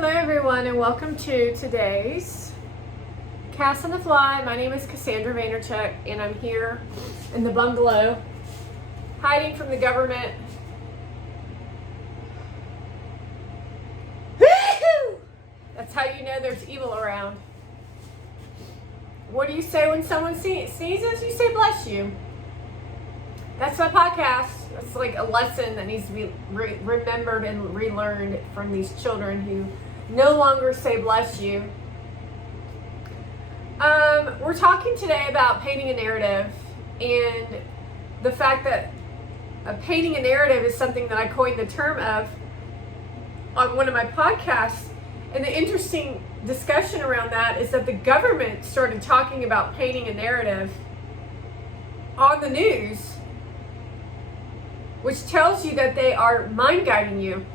Hello everyone and welcome to today's Cast on the Fly. My name is Cassandra Vaynerchuk and I'm here in the bungalow hiding from the government. That's how you know there's evil around. What do you say when someone sneezes? You say bless you. That's my podcast. It's like a lesson that needs to be remembered and relearned from these children who no longer say bless you. We're talking today about painting a narrative and the fact that painting a narrative is something that I coined the term of on one of my podcasts. And the interesting discussion around that is that the government started talking about painting a narrative on the news, which tells you that they are mind guiding you.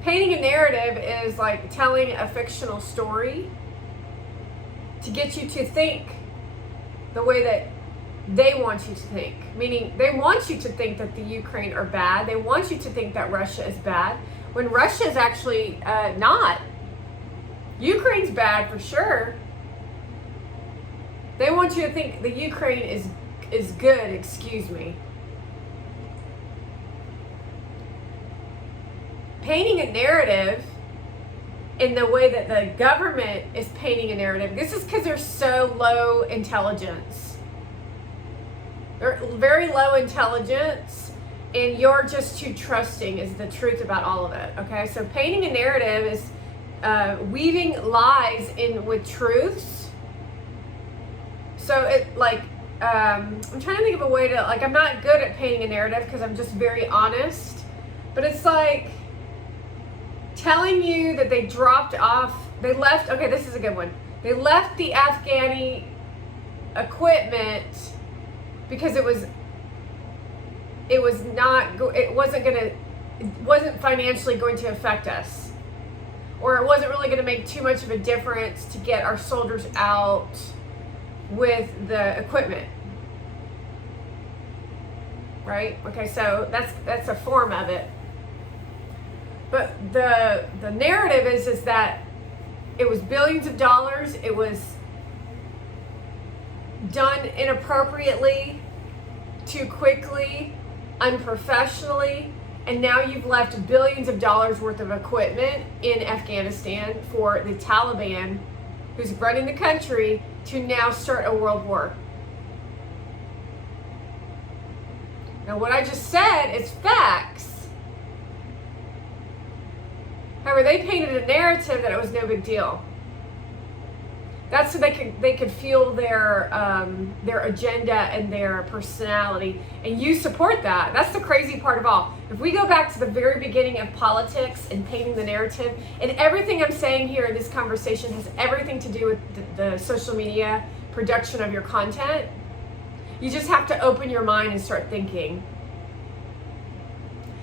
Painting a narrative is like telling a fictional story to get you to think the way that they want you to think. Meaning they want you to think that the Ukraine are bad. They want you to think that Russia is bad, when Russia is actually not. Ukraine's bad for sure. They want you to think the Ukraine is good, excuse me. Painting a narrative in the way that the government is painting a narrative, this is because they're so low intelligence. They're very low intelligence, and you're just too trusting is the truth about all of it, okay? So painting a narrative is weaving lies in with truths. So it like, I'm trying to think of a way to, like, I'm not good at painting a narrative because I'm just very honest, but it's like telling you that they left, okay, this is a good one. They left the Afghani equipment because it wasn't financially going to affect us, or it wasn't really going to make too much of a difference to get our soldiers out with the equipment, right? Okay, so that's a form of it. But the narrative is that it was billions of dollars, it was done inappropriately, too quickly, unprofessionally, and now you've left billions of dollars worth of equipment in Afghanistan for the Taliban, who's running the country, to now start a world war. Now what I just said is facts. However, they painted a narrative that it was no big deal. That's so they could fuel their agenda and their personality, and you support that. That's the crazy part of all. If we go back to the very beginning of politics and painting the narrative, and everything I'm saying here in this conversation has everything to do with the social media production of your content. You just have to open your mind and start thinking.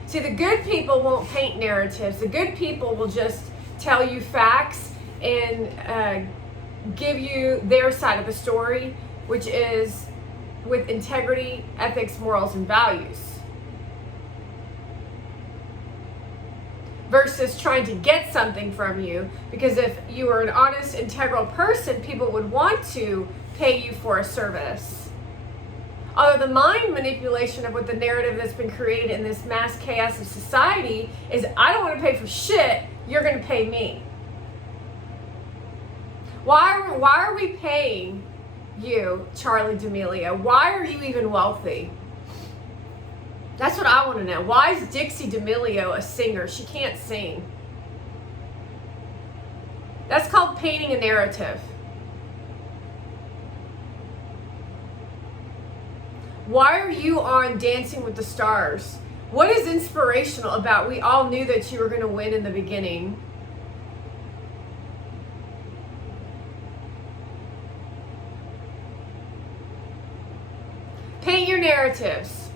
See, the good people won't paint narratives. The good people will just tell you facts and give you their side of the story, which is with integrity, ethics, morals, and values. Versus trying to get something from you, because if you were an honest, integral person, people would want to pay you for a service. Although the mind manipulation of what the narrative that's been created in this mass chaos of society is, I don't want to pay for shit, you're going to pay me. Why are we paying you, Charlie D'Amelio? Why are you even wealthy? That's what I want to know. Why is Dixie D'Amelio a singer? She can't sing. That's called painting a narrative. Why are you on Dancing with the Stars? What is inspirational about we all knew that you were going to win in the beginning? Paint your narratives.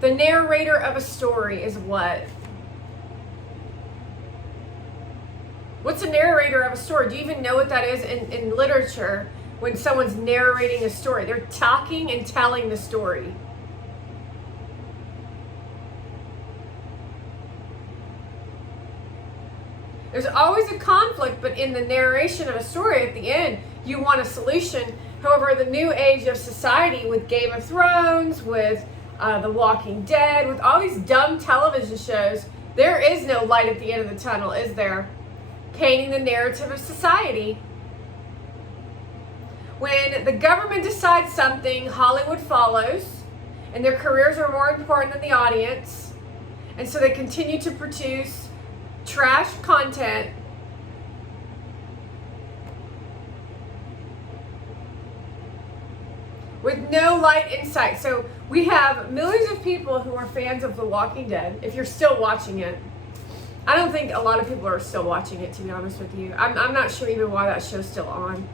The narrator of a story is what? What's a narrator of a story? Do you even know what that is in literature? when someone's narrating a story. They're talking and telling the story. There's always a conflict, but in the narration of a story at the end, you want a solution. However, the new age of society with Game of Thrones, with The Walking Dead, with all these dumb television shows, there is no light at the end of the tunnel, is there? Painting the narrative of society. When the government decides something, Hollywood follows, and their careers are more important than the audience, and so they continue to produce trash content with no light in sight. So we have millions of people who are fans of The Walking Dead, if you're still watching it. I don't think a lot of people are still watching it, to be honest with you. I'm not sure even why that show's still on.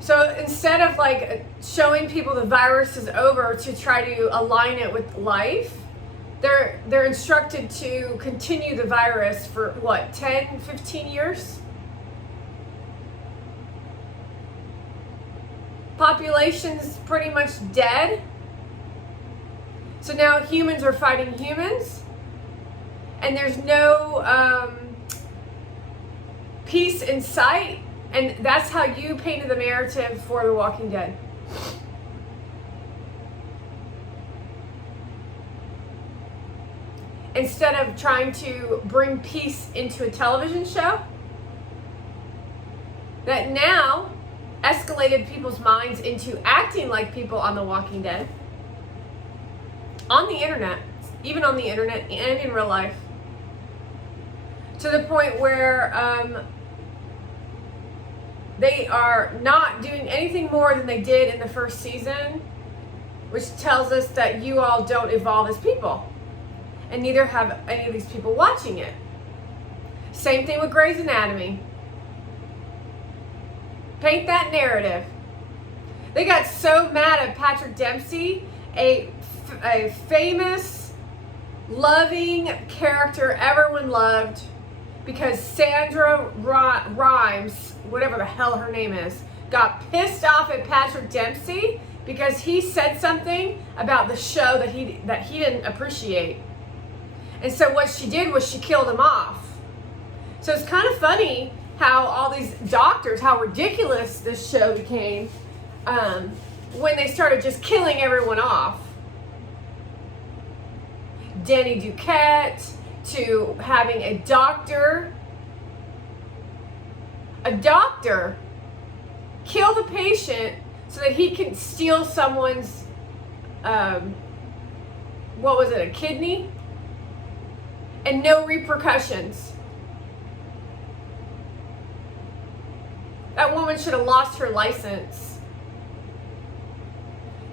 So instead of like showing people the virus is over to try to align it with life, they're instructed to continue the virus for what, 10, 15 years? Population's pretty much dead. So now humans are fighting humans, and there's no peace in sight. And that's how you painted the narrative for The Walking Dead. Instead of trying to bring peace into a television show that now escalated people's minds into acting like people on The Walking Dead, on the internet, even on the internet and in real life, to the point where they are not doing anything more than they did in the first season, which tells us that you all don't evolve as people. And neither have any of these people watching it. Same thing with Grey's Anatomy. Paint that narrative. They got so mad at Patrick Dempsey, a famous, loving character everyone loved, because Sandra Rhimes, whatever the hell her name is, got pissed off at Patrick Dempsey because he said something about the show that he didn't appreciate. And so what she did was she killed him off. So it's kind of funny how all these doctors, how ridiculous this show became when they started just killing everyone off. Denny Duquette, to having a doctor kill the patient so that he can steal someone's, what was it, a kidney? And no repercussions. That woman should have lost her license.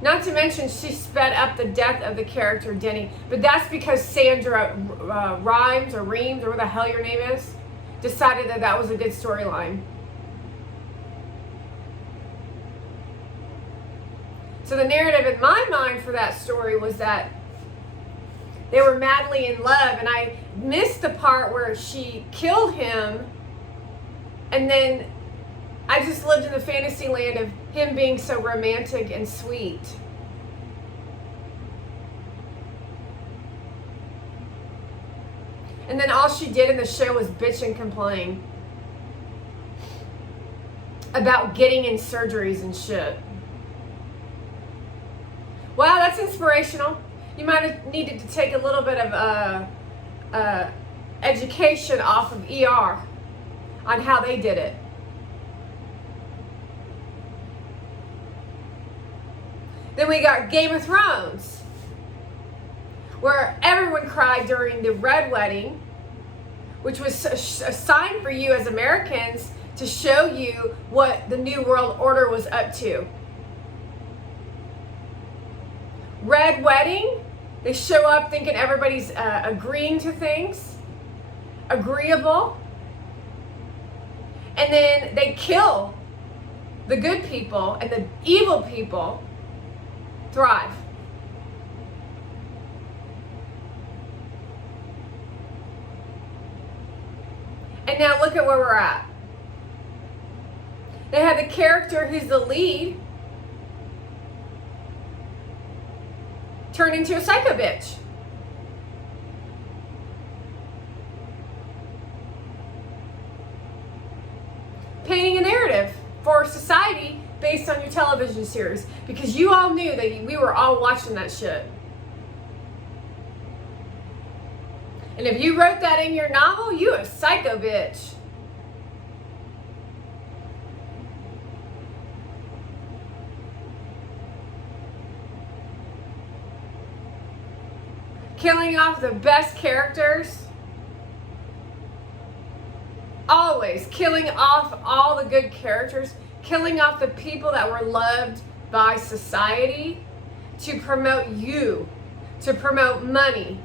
Not to mention she sped up the death of the character Denny. But that's because Sandra Rhimes, or whatever the hell your name is, decided that that was a good storyline. So the narrative in my mind for that story was that they were madly in love, and I missed the part where she killed him, and then I just lived in the fantasy land of him being so romantic and sweet. And then all she did in the show was bitch and complain about getting in surgeries and shit. Wow, that's inspirational. You might have needed to take a little bit of education off of ER on how they did it. Then we got Game of Thrones, where everyone cried during the Red Wedding, which was a sign for you as Americans to show you what the New World Order was up to. Red Wedding, they show up thinking everybody's agreeing to things, agreeable, and then they kill the good people, and the evil people thrive. And now look at where we're at. They had the character who's the lead turn into a psycho bitch. Painting a narrative for society based on your television series, because you all knew that we were all watching that shit. And if you wrote that in your novel, you a psycho bitch. Killing off the best characters. Always killing off all the good characters. Killing off the people that were loved by society to promote you, to promote money,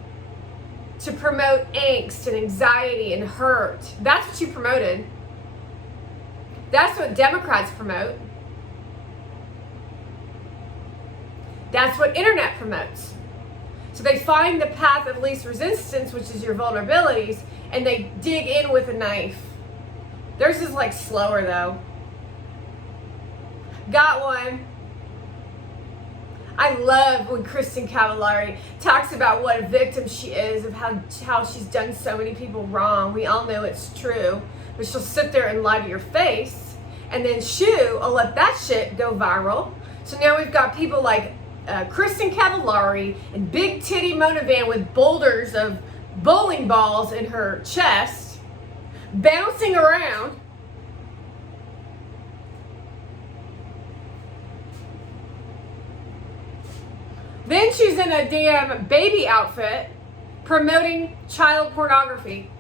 to promote angst and anxiety and hurt. That's what you promoted. That's what Democrats promote. That's what internet promotes. So they find the path of least resistance, which is your vulnerabilities, and they dig in with a knife. Theirs is like slower though. Got one. I love when Kristen Cavallari talks about what a victim she is, of how she's done so many people wrong. We all know it's true, but she'll sit there and lie to your face, and then shoo, I'll let that shit go viral. So now we've got people like Kristen Cavallari and Big Titty Mona Van with boulders of bowling balls in her chest, bouncing around. Then she's in a damn baby outfit promoting child pornography.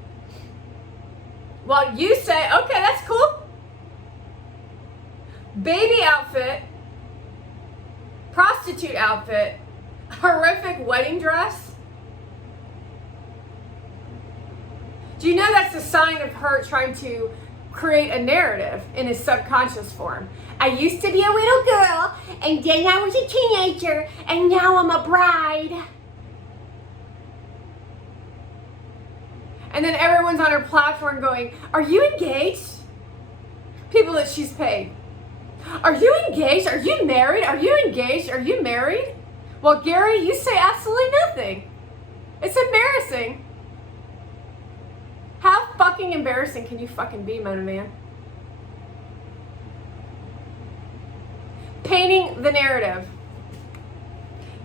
While you say, okay, that's cool. Baby outfit, prostitute outfit, horrific wedding dress. Do you know that's a sign of her trying to create a narrative in a subconscious form? I used to be a little girl, and then I was a teenager, and now I'm a bride. And then everyone's on her platform going, are you engaged? People that she's paid. Are you engaged? Are you married? Are you engaged? Are you married? Well, Gary, you say absolutely nothing. It's embarrassing. How fucking embarrassing can you fucking be, Mona Man? Painting the narrative.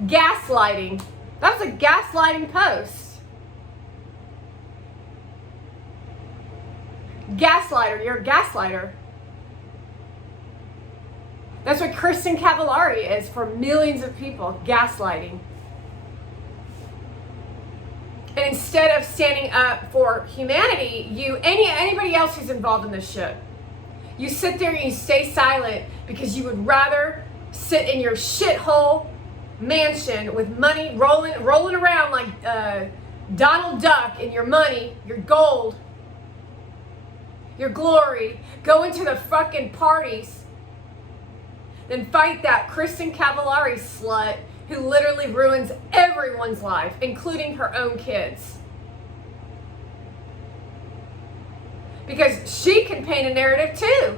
Gaslighting. That was a gaslighting post. Gaslighter. You're a gaslighter. That's what Kristen Cavallari is for millions of people. Gaslighting. And instead of standing up for humanity, anybody else who's involved in this shit, you sit there and you stay silent because you would rather sit in your shithole mansion with money rolling around like Donald Duck in your money, your gold, your glory, go into the fucking parties, than fight that Kristen Cavallari slut who literally ruins everyone's life, including her own kids. Because she can paint a narrative too.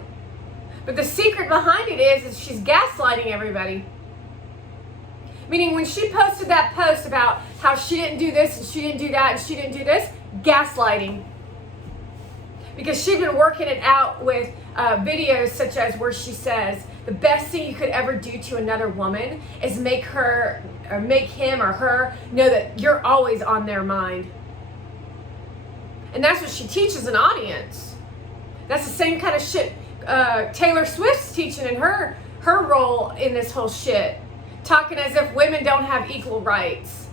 But the secret behind it is she's gaslighting everybody. Meaning when she posted that post about how she didn't do this and she didn't do that and she didn't do this, gaslighting. Because she'd been working it out with videos such as where she says, the best thing you could ever do to another woman is make her, or make him or her know that you're always on their mind. And that's what she teaches an audience. That's the same kind of shit Taylor Swift's teaching in her role in this whole shit. Talking as if women don't have equal rights.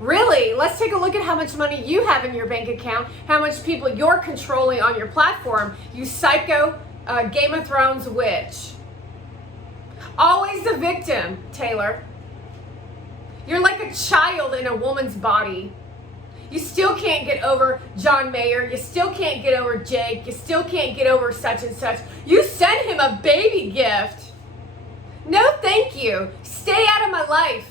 Really, let's take a look at how much money you have in your bank account, how much people you're controlling on your platform, you psycho Game of Thrones witch. Always the victim, Taylor. You're like a child in a woman's body. You still can't get over John Mayer. You still can't get over Jake. You still can't get over such and such. You sent him a baby gift. No, thank you. Stay out of my life.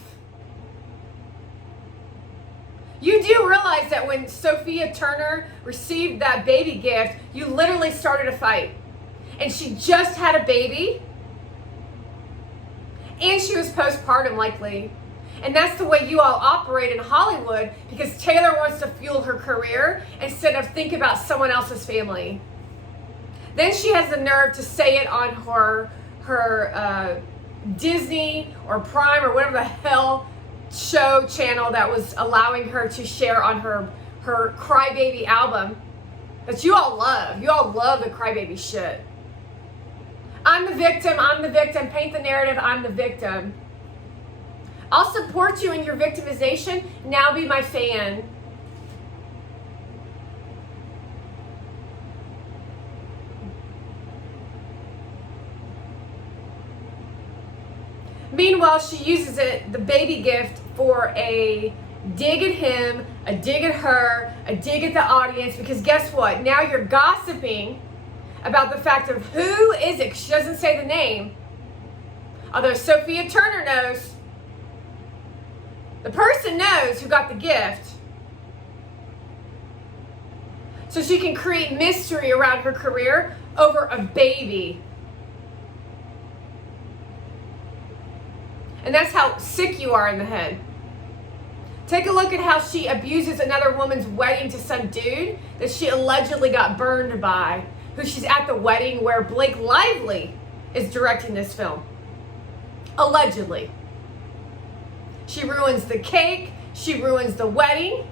You do realize that when Sophia Turner received that baby gift, you literally started a fight. and she just had a baby, and she was postpartum likely. And that's the way you all operate in Hollywood, because Taylor wants to fuel her career instead of think about someone else's family. Then she has the nerve to say it on her Disney or Prime or whatever the hell show channel that was allowing her to share on her Crybaby album that you all love. You all love the Crybaby shit. I'm the victim, paint the narrative, I'm the victim. I'll support you in your victimization, now be my fan. Meanwhile, she uses the baby gift for a dig at him, a dig at her, a dig at the audience, because guess what? Now you're gossiping about the fact of who is it. She doesn't say the name, although Sophia Turner knows. The person knows who got the gift. So she can create mystery around her career over a baby. And that's how sick you are in the head. Take a look at how she abuses another woman's wedding to some dude that she allegedly got burned by, who she's at the wedding where Blake Lively is directing this film. Allegedly. She ruins the cake, she ruins the wedding,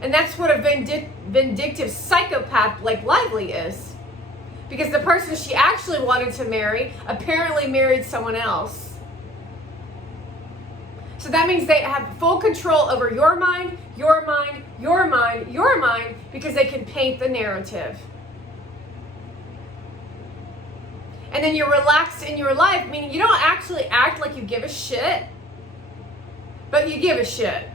and that's what a vindictive psychopath Blake Lively is. Because the person she actually wanted to marry apparently married someone else. So that means they have full control over your mind, your mind, your mind, your mind, because they can paint the narrative. And then you're relaxed in your life, meaning you don't actually act like you give a shit, but you give a shit.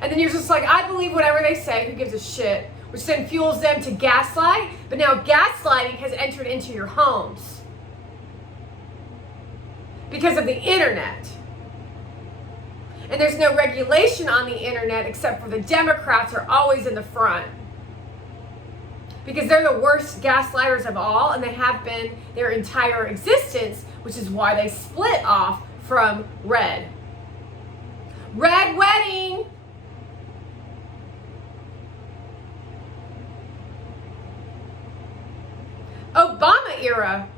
And then you're just like, I believe whatever they say, who gives a shit? Which then fuels them to gaslight, but now gaslighting has entered into your homes because of the internet. And there's no regulation on the internet except for the Democrats are always in the front. Because they're the worst gaslighters of all, and they have been their entire existence, which is why they split off from Red. Red wedding! Obama era.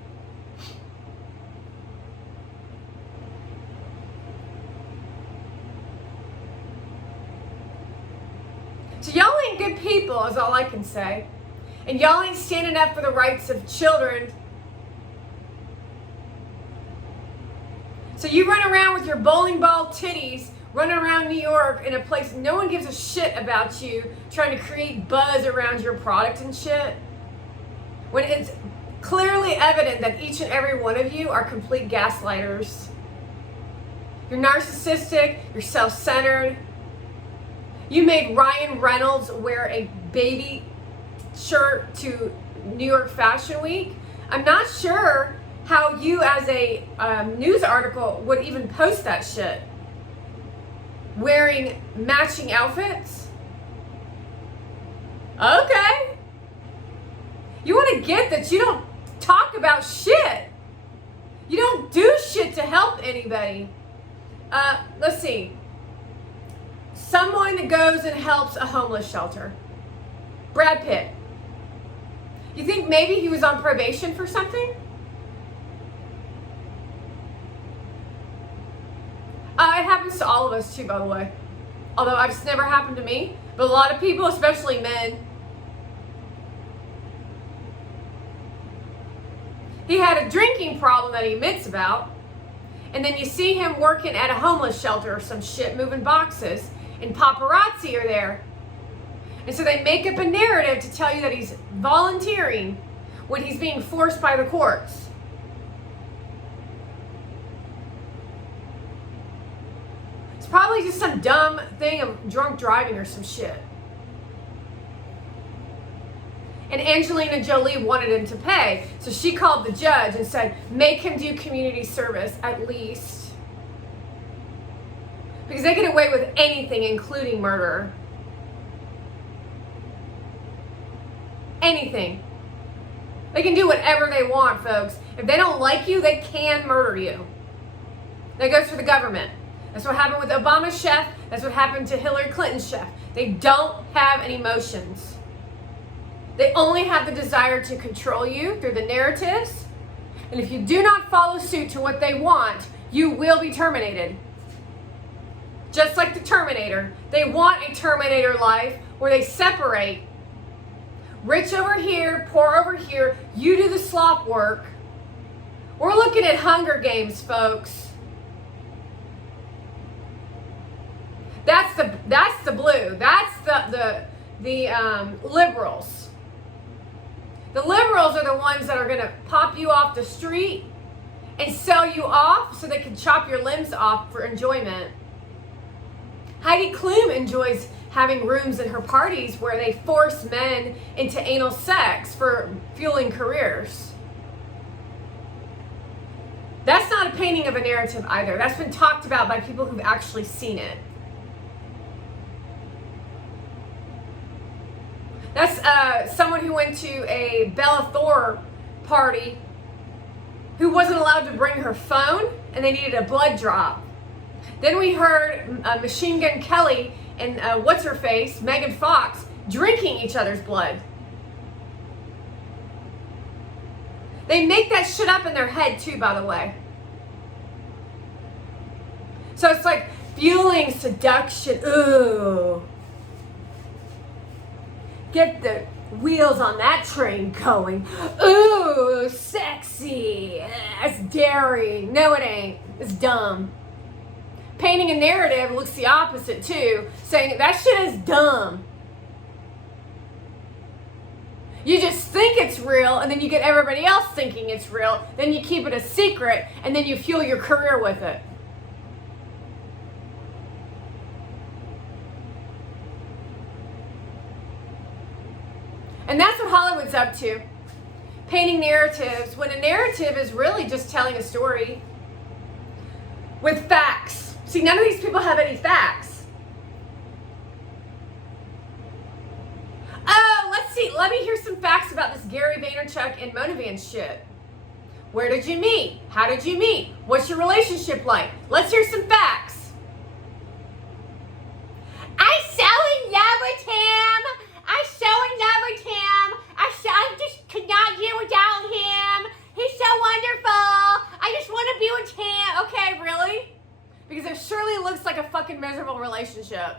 So y'all ain't good people, is all I can say. And y'all ain't standing up for the rights of children. So you run around with your bowling ball titties, running around New York in a place no one gives a shit about you, trying to create buzz around your product and shit. When it's clearly evident that each and every one of you are complete gaslighters. You're narcissistic, you're self-centered. You made Ryan Reynolds wear a baby shirt to New York Fashion Week. I'm not sure how you as a news article would even post that shit. Wearing matching outfits? Okay. You want to get that you don't talk about shit. You don't do shit to help anybody. Let's see. Someone that goes and helps a homeless shelter. Brad Pitt. You think maybe he was on probation for something? It happens to all of us too, by the way. Although it's never happened to me. But a lot of people, especially men. He had a drinking problem that he admits about. And then you see him working at a homeless shelter or some shit, moving boxes. And paparazzi are there. And so they make up a narrative to tell you that he's volunteering when he's being forced by the courts. It's probably just some dumb thing of drunk driving or some shit. And Angelina Jolie wanted him to pay. So she called the judge and said, make him do community service at least. Because they get away with anything, including murder. Anything. They can do whatever they want, folks. If they don't like you, they can murder you. That goes for the government. That's what happened with Obama's chef. That's what happened to Hillary Clinton's chef. They don't have any emotions. They only have the desire to control you through the narratives. And if you do not follow suit to what they want, you will be terminated. Just like the Terminator. They want a Terminator life where they separate. Rich over here, poor over here. You do the slop work. We're looking at Hunger Games, folks. That's the blue. That's the liberals. The liberals are the ones that are going to pop you off the street and sell you off so they can chop your limbs off for enjoyment. Heidi Klum enjoys having rooms in her parties where they force men into anal sex for fueling careers. That's not a painting of a narrative either. That's been talked about by people who've actually seen it. That's someone who went to a Bella Thorne party who wasn't allowed to bring her phone and they needed a blood drop. Then we heard Machine Gun Kelly and what's-her-face, Megan Fox, drinking each other's blood. They make that shit up in their head too, by the way. So it's like fueling seduction. Ooh. Get the wheels on that train going. Ooh, sexy. That's daring. No, it ain't. It's dumb. Painting a narrative looks the opposite too, saying that shit is dumb. You just think it's real, and then you get everybody else thinking it's real, then you keep it a secret, and then you fuel your career with it. And that's what Hollywood's up to. Painting narratives, when a narrative is really just telling a story with facts. See, none of these people have any facts. Oh, let's see. Let me hear some facts about this Gary Vaynerchuk and Mona Van shit. Where did you meet? How did you meet? What's your relationship like? Let's hear some facts. I'm so in love with him. I'm so in love with him. I just could not do without him. He's so wonderful. I just want to be with him. Okay, really? Because it surely looks like a fucking miserable relationship.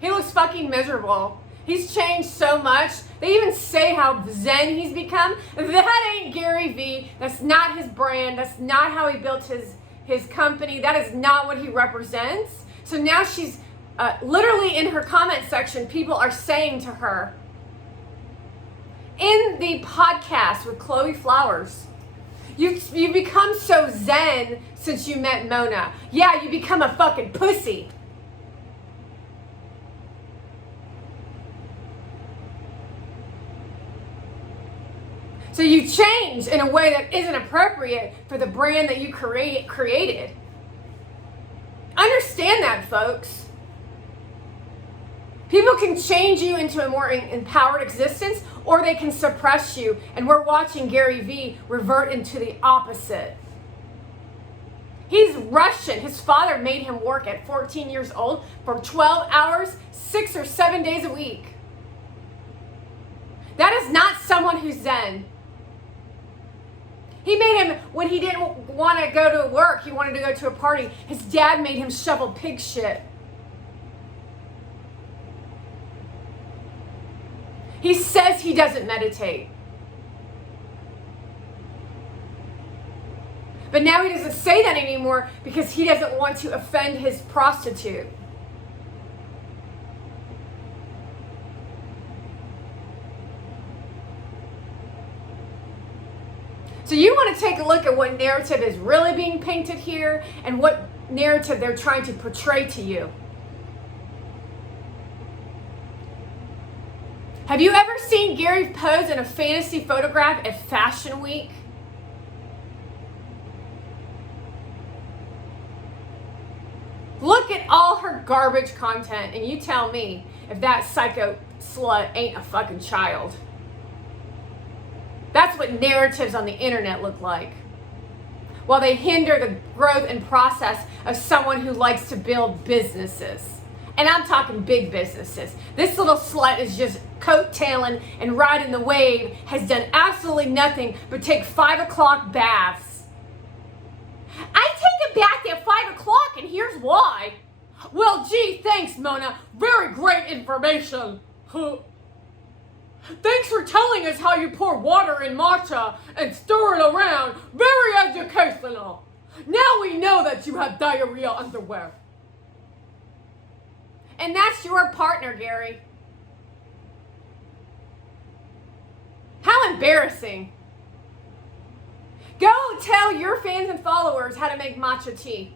He looks fucking miserable. He's changed so much. They even say how zen he's become. That ain't Gary V. That's not his brand. That's not how he built his company. That is not what he represents. So now she's literally in her comment section, people are saying to her, in the podcast with Chloe Flowers, you've become so zen since you met Mona. Yeah, you become a fucking pussy. So you change in a way that isn't appropriate for the brand that you created. Understand that, folks. People can change you into a more empowered existence, or they can suppress you. And we're watching Gary V revert into the opposite. He's Russian. His father made him work at 14 years old for 12 hours, 6 or 7 days a week. That is not someone who's zen. He made him, when he didn't want to go to work, he wanted to go to a party, his dad made him shovel pig shit. He says he doesn't meditate. But now he doesn't say that anymore because he doesn't want to offend his prostitute. So you want to take a look at what narrative is really being painted here and what narrative they're trying to portray to you. Have you ever seen Gary pose in a fantasy photograph at Fashion Week? Look at all her garbage content, and you tell me if that psycho slut ain't a fucking child. That's what narratives on the internet look like. While they hinder the growth and process of someone who likes to build businesses. And I'm talking big businesses. This little slut is just coattailing and riding the wave, has done absolutely nothing but take 5 o'clock baths. I take a bath at 5 o'clock, and here's why. Well, gee, thanks, Mona. Very great information. Thanks for telling us how you pour water in matcha and stir it around. Very educational. Now we know that you have diarrhea underwear. And that's your partner, Gary. How embarrassing. Go tell your fans and followers how to make matcha tea.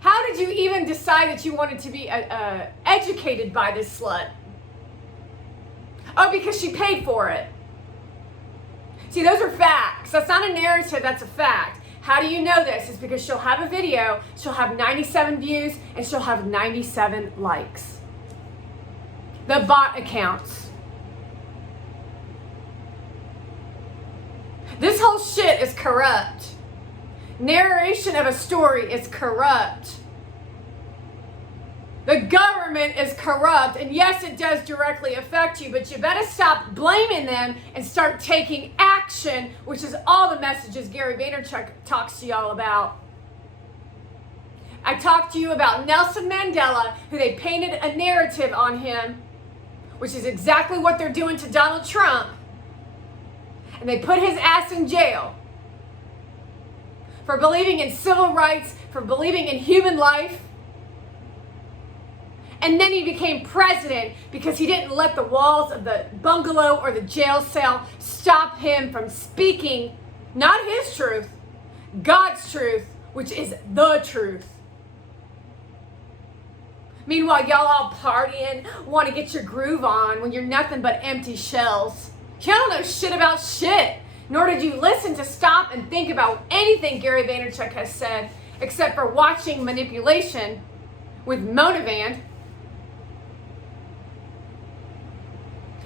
How did you even decide that you wanted to be educated by this slut? Oh, because she paid for it. See, those are facts. That's not a narrative, that's a fact. How do you know this? It's because she'll have a video, she'll have 97 views, and she'll have 97 likes. The bot accounts. This whole shit is corrupt. Narration of a story is corrupt. The government is corrupt, and yes, it does directly affect you, but you better stop blaming them and start taking action, which is all the messages Gary Vaynerchuk talks to y'all about. I talked to you about Nelson Mandela, who they painted a narrative on him, which is exactly what they're doing to Donald Trump, and they put his ass in jail for believing in civil rights, for believing in human life. And then he became president because he didn't let the walls of the bungalow or the jail cell stop him from speaking not his truth, God's truth, which is the truth. Meanwhile, y'all all partying, want to get your groove on when you're nothing but empty shells. You don't know shit about shit, nor did you listen to stop and think about anything Gary Vaynerchuk has said, except for watching manipulation with Monavand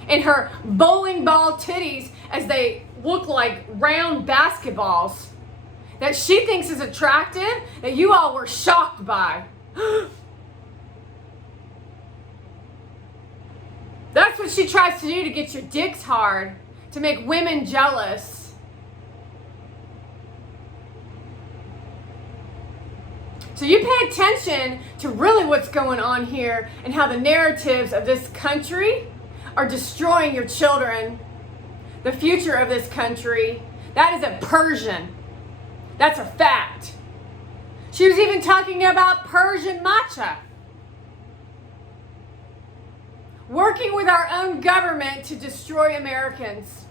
and her bowling ball titties as they look like round basketballs that she thinks is attractive, that you all were shocked by. That's what she tries to do to get your dicks hard, to make women jealous. So you pay attention to really what's going on here and how the narratives of this country are destroying your children, the future of this country. That is a Persian. That's a fact. She was even talking about Persian matcha. Working with our own government to destroy Americans.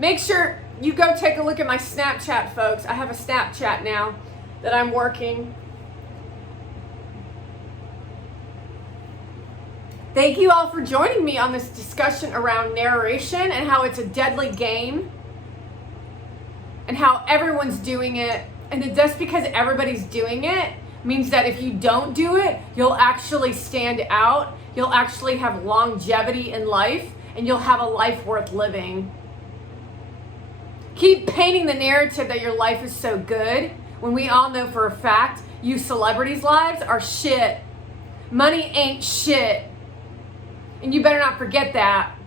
Make sure you go take a look at my Snapchat, folks. I have a Snapchat now that I'm working. Thank you all for joining me on this discussion around narration and how it's a deadly game and how everyone's doing it. And that just because everybody's doing it means that if you don't do it, you'll actually stand out, you'll actually have longevity in life, and you'll have a life worth living. Keep painting the narrative that your life is so good when we all know for a fact you celebrities' lives are shit. Money ain't shit. And you better not forget that.